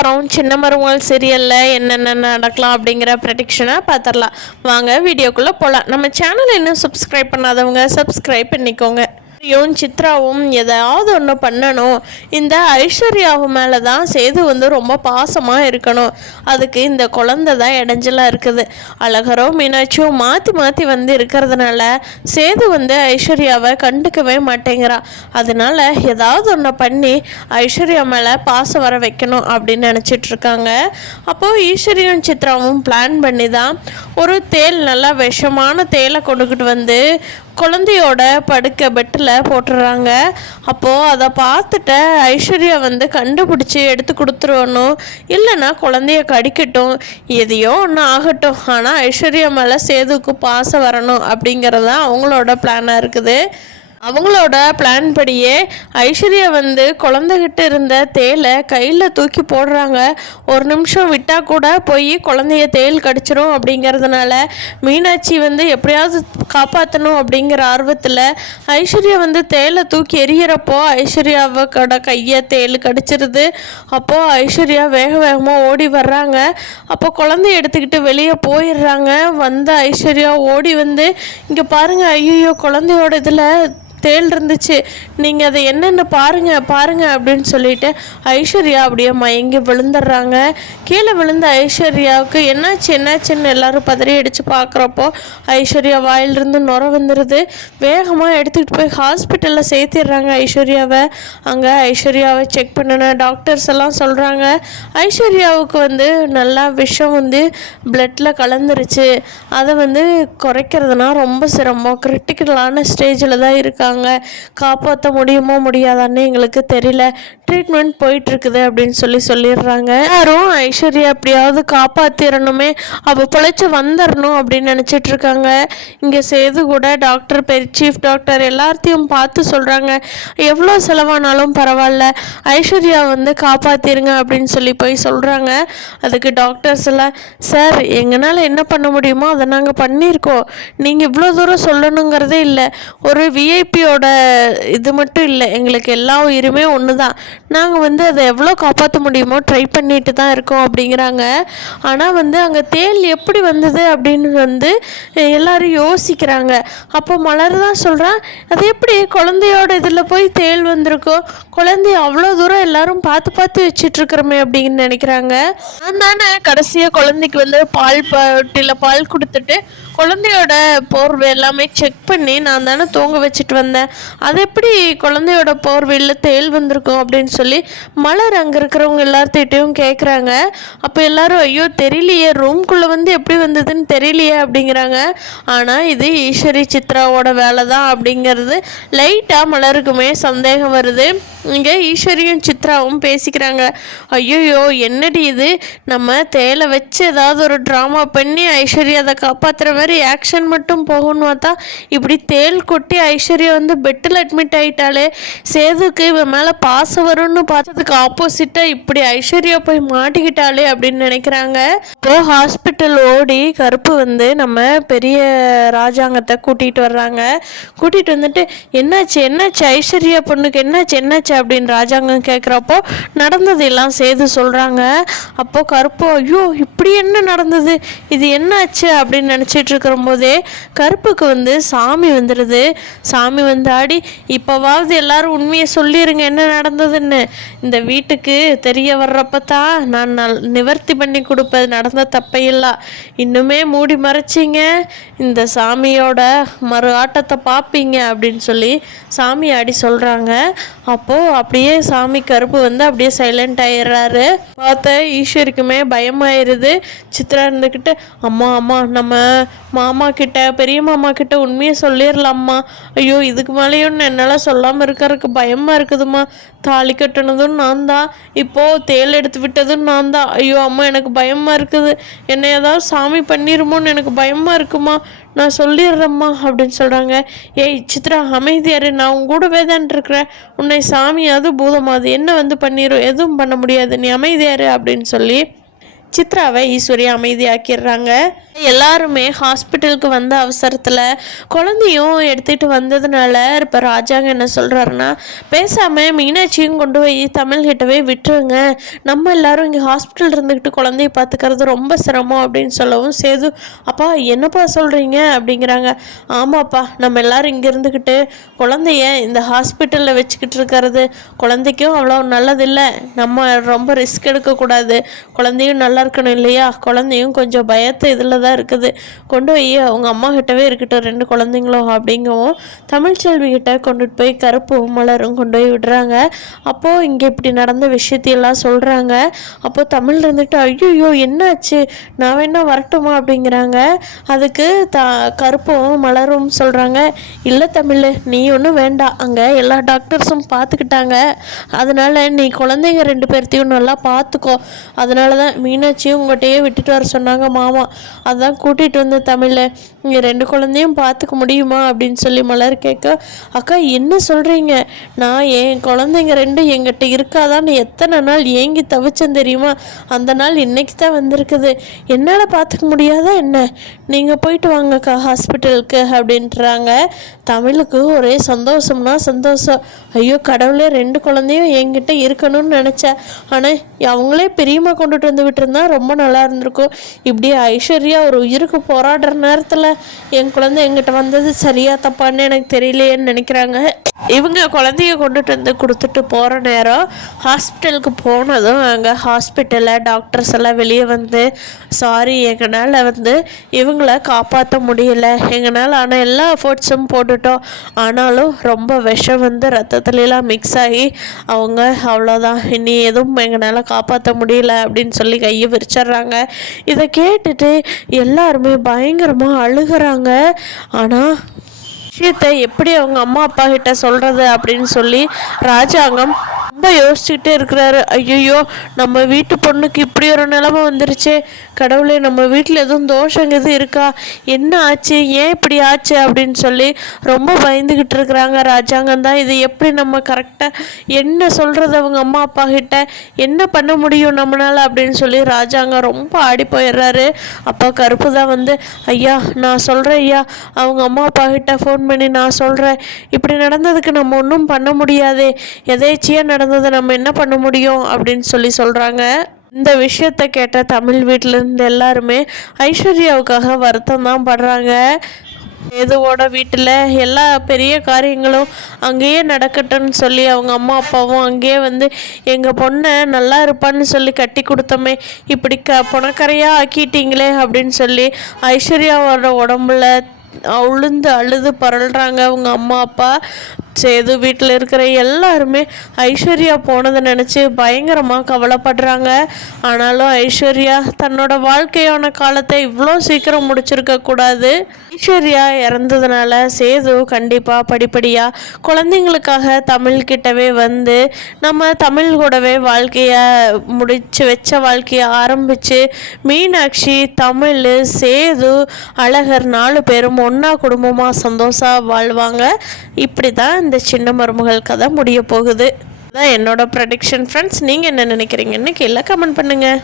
வாரம் சின்ன மருமகள் சீரியலில் என்னென்ன நடக்கலாம் அப்படிங்கிற ப்ரெடிக்ஷனை பார்த்துடலாம். வாங்க வீடியோக்குள்ளே போகலாம். நம்ம சேனல் இன்னும் சப்ஸ்கிரைப் பண்ணாதவங்க சப்ஸ்கிரைப் பண்ணிக்கோங்க. சித்ராவும் ஏதாவது ஒன்று பண்ணணும். இந்த ஐஸ்வர்யாவும் மேலே தான் சேது ரொம்ப பாசமாக இருக்கணும். அதுக்கு இந்த குழந்தை தான் இடைஞ்சலாக இருக்குது. அழகரோ மீனாட்சியும் மாற்றி மாற்றி இருக்கிறதுனால சேது ஐஸ்வர்யாவை கண்டுக்கவே மாட்டேங்கிறா. அதனால ஏதாவது ஒன்று பண்ணி ஐஸ்வர்யா மேலே பாசம் வர வைக்கணும் அப்படின்னு நினச்சிட்ருக்காங்க. அப்போது ஈஸ்வரியும் சித்ராவும் பிளான் பண்ணி தான் ஒரு தேல், நல்லா விஷமான தேலை கொண்டுக்கிட்டு குழந்தையோட படுக்க பெட்டில் போட்டுடுறாங்க. அப்போது அதை பார்த்துட்ட ஐஸ்வர்யா கண்டுபிடிச்சி எடுத்து கொடுத்துருவணும், இல்லைன்னா குழந்தைய கடிக்கட்டும், எதையோ ஒன்று ஆகட்டும், ஆனால் ஐஸ்வர்யா மேலே சேதுக்கு பாசம் வரணும் அப்படிங்கிறது தான் அவங்களோட பிளானாக இருக்குது. அவங்களோட பிளான் படியே ஐஸ்வர்யா குழந்தைகிட்ட இருந்த தேலை கையில் தூக்கி போடுறாங்க. ஒரு நிமிஷம் விட்டால் கூட போய் குழந்தைய தேல் கடிச்சிரும் அப்படிங்கிறதுனால மீனாட்சி எப்படியாவது காப்பாற்றணும் அப்படிங்கிற ஆர்வத்தில் ஐஸ்வர்யா தேலை தூக்கி எறிகிறப்போ ஐஸ்வர்யாவோட கையை தேல் கடிச்சிருது. அப்போது ஐஸ்வர்யா வேக வேகமாக ஓடி வர்றாங்க. அப்போ குழந்தைய எடுத்துக்கிட்டு வெளியே போயிடுறாங்க. ஐஸ்வர்யா ஓடி இங்கே பாருங்கள், ஐயோ குழந்தையோட இதில் தேல் இருந்துச்சு, நீங்கள் அதை என்னென்னு பாருங்க அப்படின்னு சொல்லிட்டு ஐஸ்வர்யா அப்படியே மயங்கி விழுந்துடுறாங்க. கீழே விழுந்த ஐஸ்வர்யாவுக்கு என்னாச்சுன்னு எல்லாரும் பதறி அடித்து பார்க்குறப்போ ஐஸ்வர்யா வாயிலிருந்து நுர வந்துடுது. வேகமாக எடுத்துக்கிட்டு போய் ஹாஸ்பிட்டலில் சேர்த்திடுறாங்க ஐஸ்வர்யாவை. அங்கே ஐஸ்வர்யாவை செக் பண்ணின டாக்டர்ஸ் எல்லாம் சொல்கிறாங்க, ஐஸ்வர்யாவுக்கு நல்லா விஷம் பிளட்டில் கலந்துருச்சு. அதை குறைக்கிறதுனா ரொம்ப சிரமம், கிரிட்டிக்கலான ஸ்டேஜில் தான் இருக்காங்க. காப்பாற்ற முடியுமோ முடியாதான்னு எங்களுக்கு தெரியல, ட்ரீட்மெண்ட் போயிட்டுருக்குது அப்படின்னு சொல்லிடுறாங்க. யாரும் ஐஸ்வர்யா எப்படியாவது காப்பாற்றிடணுமே, அவள் பிழைச்சி வந்துடணும் அப்படின்னு நினச்சிட்டு இருக்காங்க. இங்கே சேது கூட டாக்டர், சீஃப் டாக்டர் எல்லாத்தையும் பார்த்து சொல்கிறாங்க, எவ்வளோ செலவானாலும் பரவாயில்ல, ஐஸ்வர்யா காப்பாற்றிருங்க அப்படின்னு போய் சொல்கிறாங்க. அதுக்கு டாக்டர்ஸ் எல்லாம், சார் எங்களால் என்ன பண்ண முடியுமோ அதை நாங்கள் பண்ணியிருக்கோம், நீங்கள் இவ்வளோ தூரம் சொல்லணுங்கிறதே இல்லை, ஒரு விஐபியோட இது மட்டும் இல்லை, எங்களுக்கு எல்லா உயிருமே ஒன்று தான், நாங்கள் அதை எவ்வளோ காப்பாற்ற முடியுமோ ட்ரை பண்ணிட்டு தான் இருக்கோம் அப்படிங்கிறாங்க. ஆனால் அங்கே தேல் எப்படி வந்தது அப்படின்னு எல்லாரும் யோசிக்கிறாங்க. அப்போ மலர் தான் சொல்கிறான், அது எப்படி குழந்தையோட இதில் போய் தேல் வந்திருக்கோம், குழந்தைய அவ்வளோ தூரம் எல்லாரும் பார்த்து வச்சிட்ருக்கிறோமே அப்படின்னு நினைக்கிறாங்க. நான் தானே கடைசியாக குழந்தைக்கு பால் கொடுத்துட்டு குழந்தையோட போர்வை எல்லாமே செக் பண்ணி நான் தானே தூங்க வச்சுட்டு வந்தேன், அது எப்படி குழந்தையோட போர்வையில் தேல் வந்திருக்கும் அப்படின்னு சொல்லி மலர் அங்கே இருக்கிறவங்க எல்லார்த்திட்டையும் கேட்குறாங்க. அப்போ எல்லாரும், ஐயோ தெரியலையே, ரூம்குள்ளே எப்படி வந்ததுன்னு தெரியலையே அப்படிங்கிறாங்க. ஆனால் இது ஈஸ்வரி சித்ராவோட வேலை தான் அப்படிங்கிறது லைட்டாக மலருக்குமே சந்தேகம் வருது. இங்கே ஈஸ்வரியும் சித்ராவும் பேசிக்கிறாங்க, ஐயோயோ என்னடி இது, நம்ம தேலை வச்சு ஏதாவது ஒரு ட்ராமா பண்ணி ஐஸ்வர்யா அதை காப்பாற்றுற மாதிரி ஆக்ஷன் மட்டும் போகணும்னு பார்த்தா இப்படி தேல் கொட்டி ஐஸ்வர்யா பெட்டில் அட்மிட் ஆகிட்டாலே, சேதுக்கு இவன் மேலே பாசம் வரும்னு பார்த்ததுக்கு ஆப்போசிட்டாக இப்படி ஐஸ்வர்யா போய் மாட்டிக்கிட்டாலே அப்படின்னு நினைக்கிறாங்க. இப்போது ஹாஸ்பிட்டல் ஓடி கருப்பு நம்ம பெரிய ராஜாங்கத்தை கூட்டிகிட்டு வர்றாங்க. கூட்டிகிட்டு வந்துட்டு என்னாச்சு ஐஸ்வர்யா பொண்ணுக்கு என்னாச்சு அப்படின்னு ராஜாங்கம் கேட்குறப்போ நடந்ததெல்லாம் சேது சொல்கிறாங்க. அப்போது கருப்போ, ஐயோ இப்படி என்ன நடந்தது, இது என்னாச்சு அப்படின்னு நினச்சிட்டு இருக்கிற போதே கருப்புக்கு சாமி வந்துடுது. சாமி ஆடி, இப்போவாவது எல்லாரும் உண்மையை சொல்லிடுங்க என்ன நடந்ததுன்னு, இந்த வீட்டுக்கு தெரிய வர்றப்ப தான் நான் நிவர்த்தி பண்ணி கொடுப்பது, நடந்த தப்பையெல்லாம் இன்னுமே மூடி மறைச்சிங்க, இந்த சாமியோட மறு ஆட்டத்தை பார்ப்பீங்க அப்படின்னு சொல்லி சாமி ஆடி சொல்கிறாங்க. அப்போது அப்படியே சாமி கருப்பு அப்படியே சைலண்ட் ஆயிடுறாரு. பார்த்த ஈஸ்வரிக்குமே பயமாயிருது. சித்ரா இருந்துக்கிட்டு, அம்மா நம்ம மாமா கிட்ட, பெரிய மாமா கிட்ட உண்மையை சொல்லிடலாம்மா, ஐயோ இதுக்கு மேலேயும் என்னால் சொல்லாமல் இருக்கிறதுக்கு பயமாக இருக்குதும்மா, தாலி கட்டினதும் நான் தான், இப்போது தேல் எடுத்து விட்டதும் நான் தான், ஐயோ அம்மா எனக்கு பயமாக இருக்குது, என்னை ஏதாவது சாமி பண்ணிடுமோன்னு எனக்கு பயமாக இருக்குமா, நான் சொல்லிடுறேம்மா அப்படின்னு சொல்கிறாங்க. ஏய் சித்ரா அமைதியாரு, நான் உங்க கூடவே தான் இருக்கிறேன், உன்னை சாமியாவது பூதமாவது என்ன பண்ணிடும், எதுவும் பண்ண முடியாது, நீ அமைதியாரு அப்படின்னு சொல்லி சித்ராவை ஈஸ்வரி அமைதியாக்கிடுறாங்க. எல்லாருமே ஹாஸ்பிட்டலுக்கு வந்த அவசரத்தில் குழந்தையும் எடுத்துகிட்டு வந்ததுனால இப்போ ராஜாங்க என்ன சொல்கிறாருன்னா, பேசாமல் மீனாட்சியும் கொண்டு போய் தமிழ்கிட்டவே விட்டுருங்க, நம்ம எல்லாரும் இங்கே ஹாஸ்பிட்டல் இருந்துக்கிட்டு குழந்தைய பார்த்துக்கிறது ரொம்ப சிரமம் அப்படின்னு சொல்லவும், சேது அப்பா என்னப்பா சொல்கிறீங்க அப்படிங்கிறாங்க. ஆமாப்பா, நம்ம எல்லோரும் இங்கே இருந்துக்கிட்டு குழந்தைய இந்த ஹாஸ்பிட்டலில் வச்சுக்கிட்டு இருக்கிறது குழந்தைக்கும் அவ்வளோ நல்லதில்லை, நம்ம ரொம்ப ரிஸ்க் எடுக்கக்கூடாது, குழந்தையும் நல்லா இருக்கணும் இல்லையா, குழந்தையும் கொஞ்சம் பயத்தை இதில் தான் இருக்குது, கொண்டு போய் அவங்க அம்மா கிட்டவே இருக்கட்டும் 2 குழந்தைங்களும் அப்படிங்கவும் தமிழ்ச்செல்வி கிட்ட கொண்டுட்டு போய் கருப்பும் மலரும் கொண்டு போய் விடுறாங்க. அப்போது இங்கே இப்படி நடந்த விஷயத்தையெல்லாம் சொல்கிறாங்க. அப்போது தமிழ் இருந்துட்டு ஐயோ என்னாச்சு, நான் வேணா வரட்டுமா அப்படிங்கிறாங்க. அதுக்கு கருப்பும் மலரும் சொல்கிறாங்க, இல்லை தமிழ் நீ ஒன்றும் வேண்டாம், அங்கே எல்லா டாக்டர்ஸும் பார்த்துக்கிட்டாங்க, அதனால் நீ குழந்தைங்க 2 பேர்த்தையும் நல்லா பார்த்துக்கோ, அதனால தான் மீனாட்சியும் உங்கள்கிட்டயே விட்டுட்டு வர சொன்னாங்க மாமா, அதான் கூட்டிகிட்டு வந்த தமிழ், இங்கே 2 குழந்தையும் பார்த்துக்க முடியுமா அப்படின்னு சொல்லி மலர் கேட்க, அக்கா என்ன சொல்கிறீங்க, நான் என் குழந்தைங்க 2 எங்கிட்ட இருக்காதான்னு எத்தனை நாள் ஏங்கி தவிச்சேன் தெரியுமா, அந்த நாள் இன்னைக்கு தான் வந்திருக்குது, என்னால் பார்த்துக்க முடியாதா என்ன, நீங்கள் போயிட்டு வாங்கக்கா ஹாஸ்பிட்டலுக்கு அப்படின்ட்டுறாங்க. தமிழுக்கு ஒரே சந்தோஷம்னா சந்தோஷம், ஐயோ கடவுளே 2 குழந்தையும் என்கிட்ட இருக்கணும்னு நினச்சேன், ஆனால் அவங்களே பெரியம்மா கொண்டுட்டு வந்து விட்டுருந்தா ரொம்ப நல்லா இருந்திருக்கும், இப்படி ஐஸ்வர்யா ஒரு உயிருக்கு போராடுற நேரத்தில் என் குழந்தை எங்கிட்ட வந்தது சரியா தப்பான்னு எனக்கு தெரியலையேன்னு நினைக்கிறாங்க. இவங்க குழந்தைய கொண்டுட்டு வந்து கொடுத்துட்டு போகிற நேரம் ஹாஸ்பிட்டலுக்கு போனதும் அங்கே ஹாஸ்பிட்டலில் டாக்டர்ஸ் எல்லாம் வெளியே வந்து, சாரி எங்களால் வந்து இவங்கள காப்பாற்ற முடியல, எங்களால் ஆனால் எல்லா எஃபோர்ட்ஸும் போட்டுட்டோம், ஆனாலும் ரொம்ப விஷம் வந்து ரத்தத்துலலாம் மிக்ஸ் ஆகி அவங்க அவ்வளோதான், இனி எதுவும் எங்களால் காப்பாற்ற முடியல அப்படின்னு சொல்லி கையை விரிச்சிட்றாங்க. இதை கேட்டுட்டு எல்லாருமே பயங்கரமாக அழுகிறாங்க. ஆனால் விஷயத்தை எப்படி அவங்க அம்மா அப்பா கிட்ட சொல்கிறது அப்படின்னு சொல்லி ராஜாங்கம் ரொம்ப யோசிச்சுக்கிட்டே இருக்கிறாரு. ஐயோ நம்ம வீட்டு பொண்ணுக்கு இப்படி ஒரு நிலைமை வந்துருச்சே, கடவுளே நம்ம வீட்டில் எதுவும் தோஷங்க எதுவும் இருக்கா, என்ன ஆச்சு, ஏன் இப்படி ஆச்சு அப்படின்னு சொல்லி ரொம்ப பயந்துக்கிட்டு இருக்கிறாங்க. ராஜாங்கம் தான் இது எப்படி நம்ம கரெக்டாக என்ன சொல்கிறது அவங்க அம்மா அப்பா கிட்ட, என்ன பண்ண முடியும் நம்மளால் அப்படின்னு சொல்லி ராஜாங்கம் ரொம்ப ஆடி போயிடுறாரு. அப்போ கருப்பு தான் வந்து, ஐயா நான் சொல்கிறேன் ஐயா, அவங்க அம்மா அப்பா கிட்ட ஃபோன் பண்ணி நான் சொல்கிறேன், இப்படி நடந்ததுக்கு நம்ம ஒன்றும் பண்ண முடியாதே, எதேச்சியாக நடந்ததை நம்ம என்ன பண்ண முடியும் அப்படின்னு சொல்லி சொல்கிறாங்க. இந்த விஷயத்தை கேட்ட தமிழ் வீட்டிலேருந்து எல்லாருமே ஐஸ்வர்யாவுக்காக வருத்தம் தான் படுறாங்க. சேதுவோட வீட்டில் எல்லா பெரிய காரியங்களும் அங்கேயே நடக்கட்டும்னு சொல்லி அவங்க அம்மா அப்பாவும் அங்கேயே வந்து எங்கள் பொண்ணை நல்லா இருப்பான்னு சொல்லி கட்டி கொடுத்தோமே, இப்படி புனக்கரையாக ஆக்கிட்டீங்களே அப்படின்னு சொல்லி ஐஸ்வர்யாவோட உடம்புல உளுந்து அழுது பரல்றாங்க அவங்க அம்மா அப்பா. சேது வீட்டில் இருக்கிற எல்லாருமே ஐஸ்வர்யா போனதை நினச்சி பயங்கரமாக கவலைப்படுறாங்க. ஆனாலும் ஐஸ்வர்யா தன்னோட வாழ்க்கையான காலத்தை இவ்வளோ சீக்கிரம் முடிச்சிருக்க கூடாது. ஐஸ்வர்யா இறந்ததுனால சேது கண்டிப்பாக படிப்படியாக குழந்தைங்களுக்காக தமிழ்கிட்டவே வந்து நம்ம தமிழ் கூடவே வாழ்க்கையை முடிச்சு வச்ச வாழ்க்கையை ஆரம்பித்து மீனாட்சி தமிழ் சேது அழகர் 4 பேரும் ஒன்றா குடும்பமாக சந்தோஷமாக வாழ்வாங்க. இப்படி தான் இந்த சின்ன மருமகள் கதை முடிய போகுது. அதான் என்னோட ப்ரெடிக்ஷன் ஃப்ரெண்ட்ஸ். நீங்கள் என்ன நினைக்கிறீங்கன்னு கீழே கமெண்ட் பண்ணுங்கள்.